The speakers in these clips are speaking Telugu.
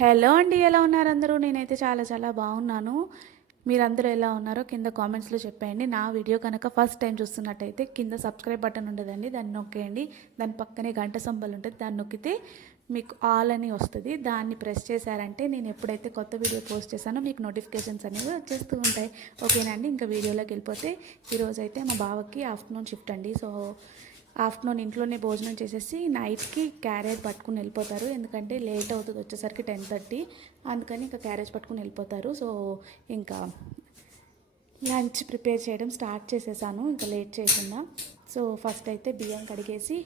హలో అండి, ఎలా ఉన్నారు అందరూ? నేనైతే చాలా చాలా బాగున్నాను. మీరందరూ ఎలా ఉన్నారో కింద కామెంట్స్లో చెప్పేయండి. నా వీడియో కనుక ఫస్ట్ టైం చూస్తున్నట్టయితే కింద సబ్స్క్రైబ్ బటన్ ఉండదండి, దాన్ని నొక్కేయండి. దాని పక్కనే గంట సింబల్ ఉంటుంది, దాన్ని నొక్కితే మీకు ఆల్ అని వస్తుంది. దాన్ని ప్రెస్ చేశారంటే నేను ఎప్పుడైతే కొత్త వీడియో పోస్ట్ చేశానో మీకు నోటిఫికేషన్స్ అనేవి వచ్చేస్తూ ఉంటాయి. ఓకేనా అండి? ఇంకా వీడియోలోకి వెళ్ళిపోతే ఈరోజు అయితే మా బావకి ఆఫ్టర్నూన్ షిఫ్ట్ అండి. సో ఆఫ్టర్నూన్ ఇంట్లోనే భోజనం చేసేసి నైట్కి క్యారేజ్ పట్టుకుని వెళ్ళిపోతారు. ఎందుకంటే లేట్ అవుతుంది, వచ్చేసరికి 10:30. అందుకని ఇంకా క్యారేజ్ పట్టుకుని వెళ్ళిపోతారు. సో ఇంకా లంచ్ ప్రిపేర్ చేయడం స్టార్ట్ చేసేసాను, ఇంకా లేట్ చేయకుండా. సో ఫస్ట్ అయితే బియ్యం కడిగేసి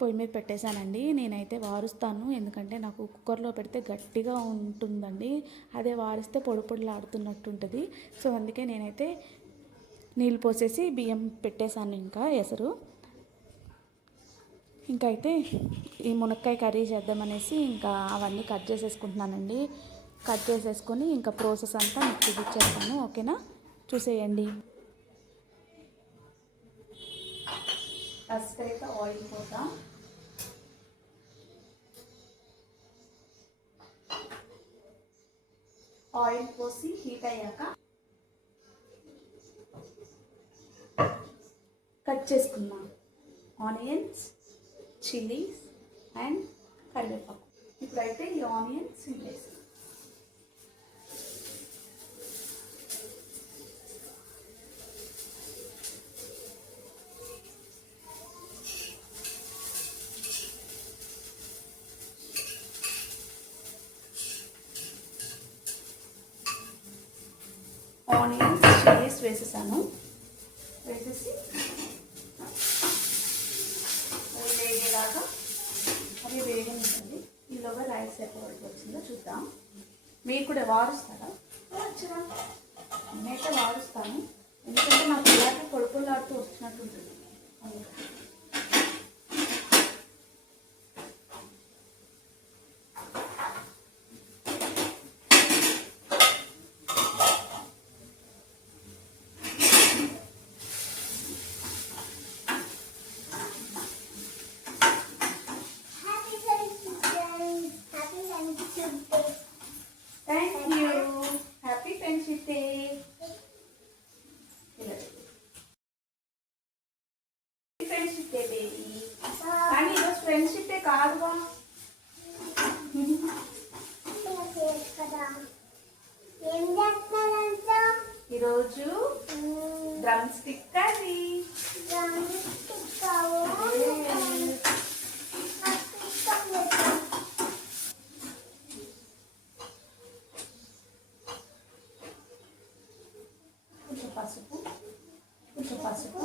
పొయ్యి మీద పెట్టేశానండి. నేనైతే వారుస్తాను, ఎందుకంటే నాకు కుక్కర్లో పెడితే గట్టిగా ఉంటుందండి. అదే వారిస్తే పొడి పొడిలాడుతున్నట్టు ఉంటుంది. సో అందుకే నేనైతే నీళ్ళు పోసేసి బియ్యం పెట్టేశాను. ఇంకా ఎసరు ఇంకా అయితే ఈ మునక్కాయ కర్రీ చేద్దామనేసి ఇంకా అవన్నీ కట్ చేసేసుకుంటున్నానండి. కట్ చేసేసుకొని ఇంకా ప్రాసెస్ అంతా మీకు చూపించేస్తాను. ఓకేనా? చూసేయండి. ఫస్ట్ అయితే ఆయిల్ పోద్దాం. ఆయిల్ పోసి హీట్ అయ్యాక కట్ చేసుకున్నాం ఆనియన్స్, చిల్లీస్ అండ్ కరివేపాకు. ఇప్పుడైతే ఈ ఆనియన్స్ వేసి ఆనియన్స్, చిల్లీస్ వేసేసాను. వేసేసి వేగేలాగా అది వేగనిస్తుంది. ఈలోగా రైస్ ఎప్పటివరకు వచ్చిందో చూద్దాం. మీరు కూడా వారుస్తారా? నేనైతే వారుస్తాను, ఎందుకంటే నాకు ఇలాంటి పొడుపులాడుతూ వచ్చినట్టు ఉంటుంది. కానీ ఈరోజు ఫ్రెండ్షిప్ కాదుగా, ఈరోజు డ్రమ్ స్టిక్ కర్రీ. కొంచెం పసుపు, కొంచెం పసుపు,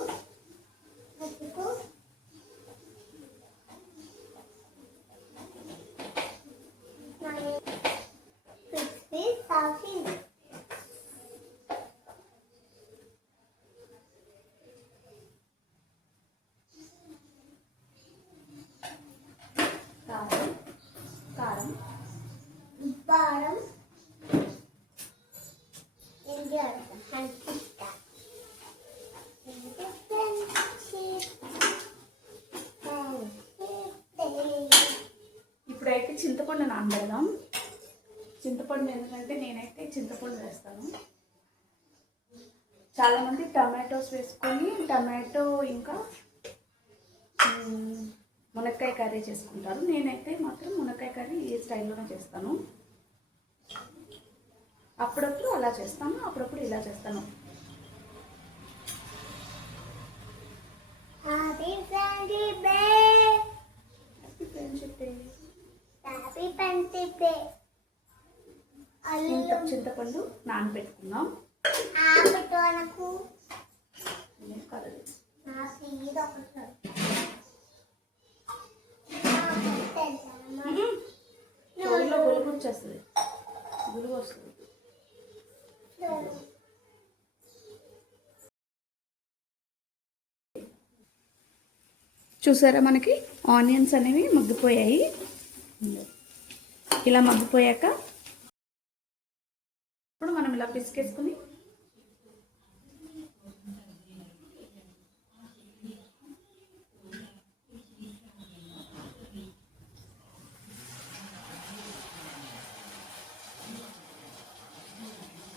కారం, కారం, బారం, ఇప్పుడైతే చింతపండు నానబెడదాం. చింతపండు ఎందుకంటే నేనైతే చింతపండు వేస్తాను. చాలామంది టమాటోస్ వేసుకొని టమాటో ఇంకా మునక్కాయ కర్రీ చేసుకుంటారు. నేనైతే మాత్రం మునక్కాయ కర్రీ ఈ స్టైల్లోనే చేస్తాను. అప్పుడప్పుడు అలా చేస్తాను, అప్పుడప్పుడు ఇలా చేస్తాను. ఇంత చింతపండు నానబెట్టుకున్నాం. చెవుల్లో గులుగు వచ్చేస్తుంది, గులుగు వస్తుంది. చూసారా, మనకి ఆనియన్స్ అనేవి మగ్గిపోయాయి. ఇలా మగ్గిపోయాక ఇప్పుడు మనం ఇలా పిసికేసుకుని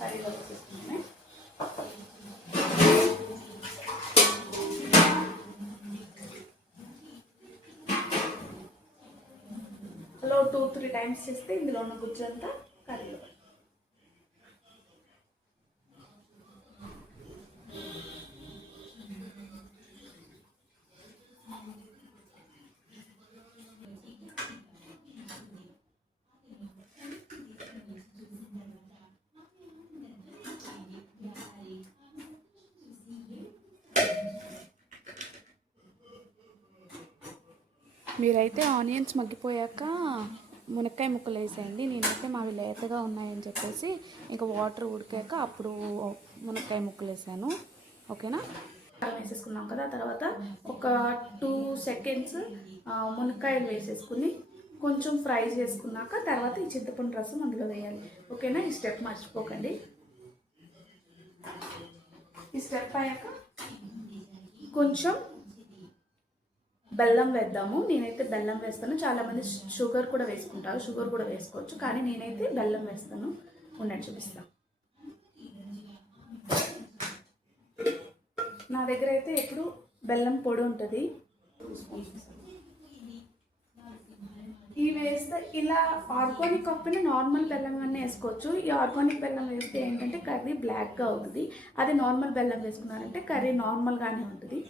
కర్రీలో వేసేసుకున్నాను. అలా 2-3 టైమ్స్ చేస్తే ఇందులో ఉన్న గుజ్జు అంతా కర్రీలో. మీరైతే ఆనియన్స్ మగ్గిపోయాక మునక్కాయ ముక్కలు వేసేయండి. నేనైతే మావి లేతగా ఉన్నాయని చెప్పేసి ఇంకా వాటర్ ఉడికాక అప్పుడు మునక్కాయ ముక్కలు వేసాను. ఓకేనా, వేసేసుకున్నాం కదా. తర్వాత ఒక 2 సెకండ్స్ మునక్కాయలు వేసేసుకుని కొంచెం ఫ్రై చేసుకున్నాక తర్వాత ఈ చింతపండు రసం అందులో వేయాలి. ఓకేనా, ఈ స్టెప్ మర్చిపోకండి. ఈ స్టెప్ అయ్యాక కొంచెం బెల్లం వేద్దాము. నేనైతే బెల్లం వేస్తాను. చాలామంది షుగర్ కూడా వేసుకుంటారు, షుగర్ కూడా వేసుకోవచ్చు, కానీ నేనైతే బెల్లం వేస్తాను. ఉన్నట్టు చూపిస్తాను. నా దగ్గర అయితే ఎప్పుడు బెల్లం పొడి ఉంటుంది. ఇవి వేస్తే ఇలా ఆర్గానిక్ కప్పుని నార్మల్ బెల్లం అన్నీ వేసుకోవచ్చు. ఈ ఆర్గానిక్ బెల్లం వేస్తే ఏంటంటే కర్రీ బ్లాక్గా అవుతుంది. అదే నార్మల్ బెల్లం వేసుకున్నారంటే కర్రీ నార్మల్గానే ఉంటుంది.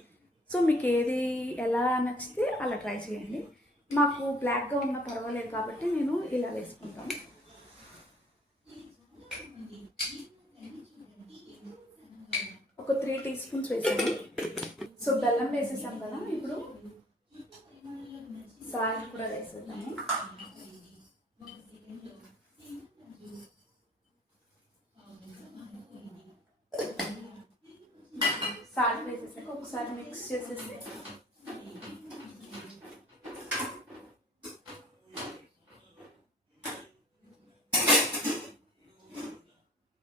సో మీకు ఏది ఎలా నచ్చితే అలా ట్రై చేయండి. మాకు బ్లాక్గా ఉన్న పర్వాలేదు కాబట్టి నేను ఇలా వేసుకుంటాను. ఒక 3 టీ స్పూన్స్ వేసాను. సో బెల్లం వేసేసాం కదా, ఇప్పుడు సాల్ట్ కూడా వేసేద్దాము. సాల్ట్ వేసేసాక ఒకసారి మిక్స్ చేసేసి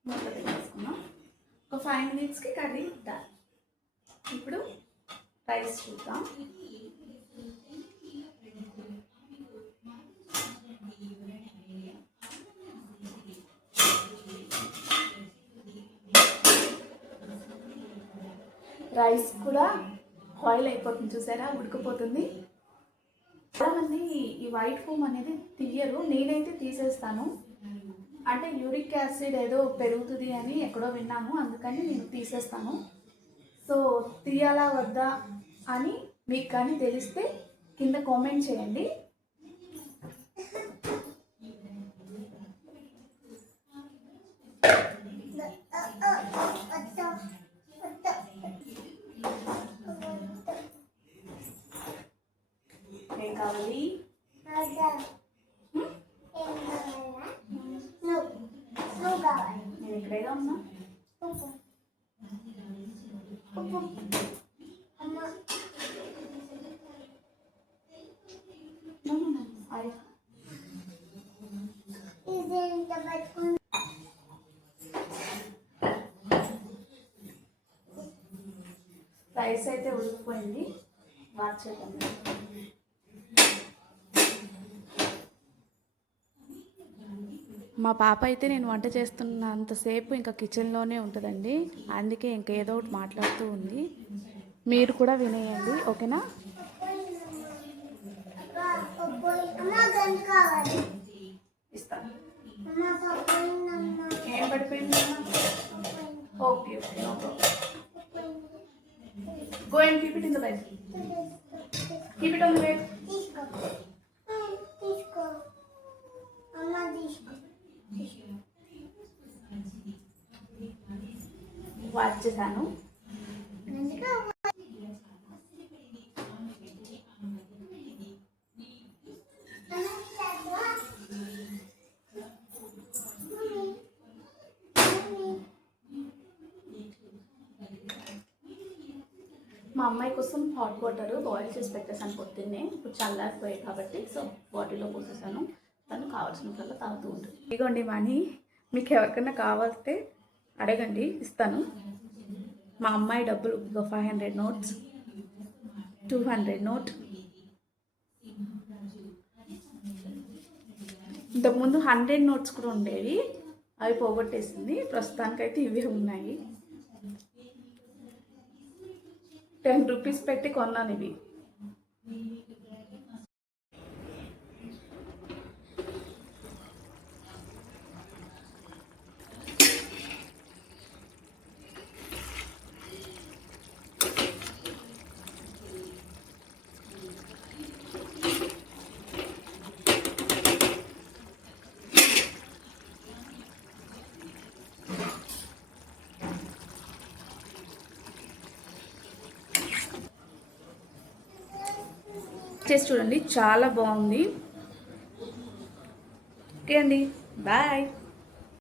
మూత పెట్టేసుకున్నాం. ఒక 5 మినిట్స్కి కర్రీ డన్. ఇప్పుడు రైస్ చూద్దాం. రైస్ కూడా బాయిల్ అయిపోతుంది, చూసారా, ఉడికిపోతుంది. చాలామంది ఈ వైట్ ఫోమ్ అనేది తీయరు, నేనైతే తీసేస్తాను. అంటే యూరిక్ యాసిడ్ ఏదో పెరుగుతుంది అని ఎక్కడో విన్నాను, అందుకని నేను తీసేస్తాను. సో తీయాలా వద్దా అని మీకు కానీ తెలిస్తే కింద కామెంట్ చేయండి. ఏం కావాలి? నేను ఇక్కడేగా ఉన్నా. రైస్ అయితే ఉడికిపోయింది, మార్చేద్దాం. మా పాప అయితే నేను వంట చేస్తున్నంతసేపు ఇంకా కిచెన్లోనే ఉంటుందండి, అందుకే ఇంకా ఏదో ఒకటి మాట్లాడుతూ ఉంది. మీరు కూడా వినేయండి, ఓకేనా? ఇస్తాను. ఏం పడిపోయింది? Okay okay, no problem. Go and keep it in the bed. Keep it on the bed. Watch చేశాను. మా అమ్మాయి కోసం హాట్ వాటర్ బాయిల్ చేసి పెట్టేసాను పొద్దున్నే. ఇప్పుడు చల్లారిపోయాయి కాబట్టి సో బాటిల్లో పోసేసాను. తను కావాల్సినప్పుడల్లా తాగుతూ ఉంటుంది. ఇదిగోండి మనీ, మీకు ఎవరికైనా కావాలితే అడగండి, ఇస్తాను. మా అమ్మాయి డబ్బులు 500 నోట్స్, 200 నోట్. ఇంతకుముందు 100 నోట్స్ కూడా ఉండేవి, అవి పోగొట్టేసింది. ప్రస్తుతానికైతే ఇవే ఉన్నాయి. 10 రూపీస్ పెట్టి కొన్నాను ఇవి. చేసి చూడండి, చాలా బాగుంది. ఓకే అండి, బాయ్.